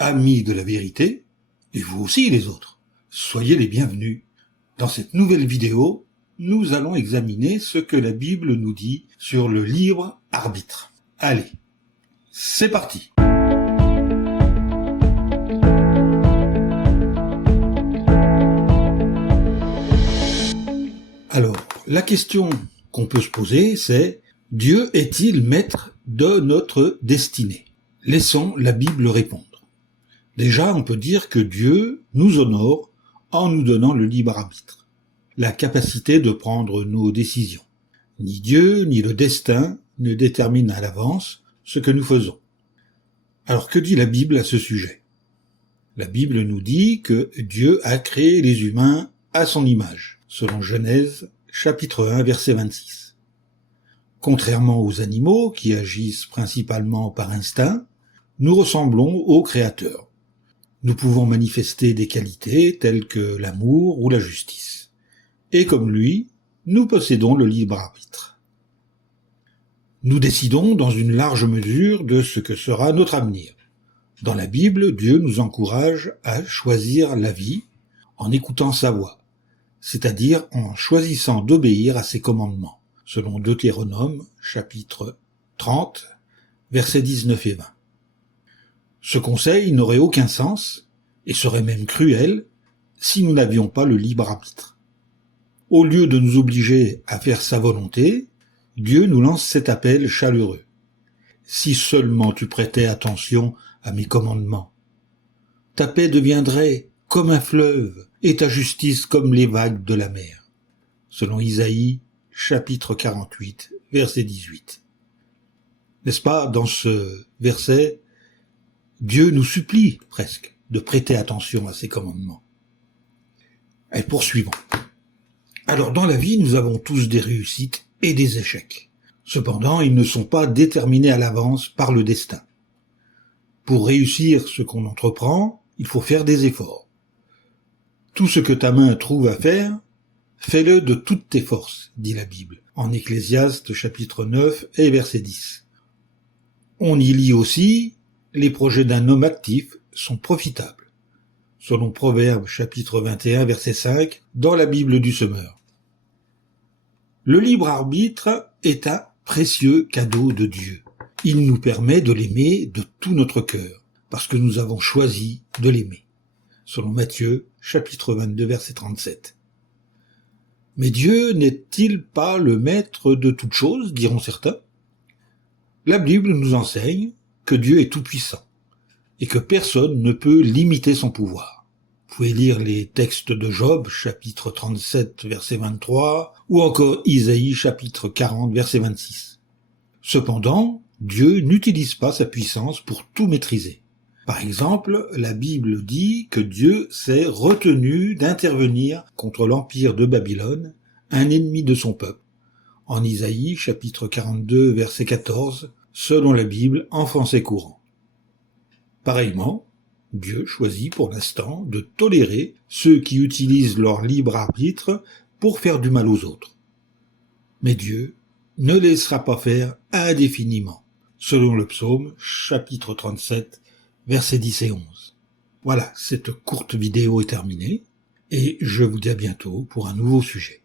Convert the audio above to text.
amis de la vérité, et vous aussi les autres, soyez les bienvenus. Dans cette nouvelle vidéo, nous allons examiner ce que la Bible nous dit sur le libre arbitre. Allez, c'est parti! Alors, la question qu'on peut se poser, c'est « Dieu est-il maître de notre destinée ?» Laissons la Bible répondre. Déjà, on peut dire que Dieu nous honore en nous donnant le libre arbitre, la capacité de prendre nos décisions. Ni Dieu, ni le destin ne déterminent à l'avance ce que nous faisons. Alors, que dit la Bible à ce sujet? La Bible nous dit que Dieu a créé les humains à son image, selon Genèse, chapitre 1, verset 26. Contrairement aux animaux, qui agissent principalement par instinct, nous ressemblons au Créateur. Nous pouvons manifester des qualités telles que l'amour ou la justice. Et comme lui, nous possédons le libre arbitre. Nous décidons dans une large mesure de ce que sera notre avenir. Dans la Bible, Dieu nous encourage à choisir la vie en écoutant sa voix, c'est-à-dire en choisissant d'obéir à ses commandements, selon Deutéronome, chapitre 30, versets 19 et 20. Ce conseil n'aurait aucun sens, et serait même cruel, si nous n'avions pas le libre arbitre. Au lieu de nous obliger à faire sa volonté, Dieu nous lance cet appel chaleureux. Si seulement tu prêtais attention à mes commandements, ta paix deviendrait comme un fleuve, et ta justice comme les vagues de la mer. Selon Isaïe, chapitre 48, verset 18. N'est-ce pas, dans ce verset, Dieu nous supplie presque de prêter attention à ses commandements. Et poursuivons. Alors dans la vie, nous avons tous des réussites et des échecs. Cependant, ils ne sont pas déterminés à l'avance par le destin. Pour réussir ce qu'on entreprend, il faut faire des efforts. Tout ce que ta main trouve à faire, fais-le de toutes tes forces, dit la Bible, en Ecclésiaste chapitre 9 et verset 10. On y lit aussi les projets d'un homme actif sont profitables, selon Proverbes chapitre 21 verset 5 dans la Bible du Semeur. Le libre arbitre est un précieux cadeau de Dieu. Il nous permet de l'aimer de tout notre cœur, parce que nous avons choisi de l'aimer, selon Matthieu chapitre 22 verset 37. Mais Dieu n'est-il pas le maître de toutes choses, diront certains? La Bible nous enseigne que Dieu est tout-puissant et que personne ne peut limiter son pouvoir. Vous pouvez lire les textes de Job, chapitre 37, verset 23, ou encore Isaïe, chapitre 40, verset 26. Cependant, Dieu n'utilise pas sa puissance pour tout maîtriser. Par exemple, la Bible dit que Dieu s'est retenu d'intervenir contre l'empire de Babylone, un ennemi de son peuple. En Isaïe, chapitre 42, verset 14, selon la Bible en français courant. Pareillement, Dieu choisit pour l'instant de tolérer ceux qui utilisent leur libre arbitre pour faire du mal aux autres. Mais Dieu ne laissera pas faire indéfiniment, selon le psaume, chapitre 37, versets 10 et 11. Voilà, cette courte vidéo est terminée, et je vous dis à bientôt pour un nouveau sujet.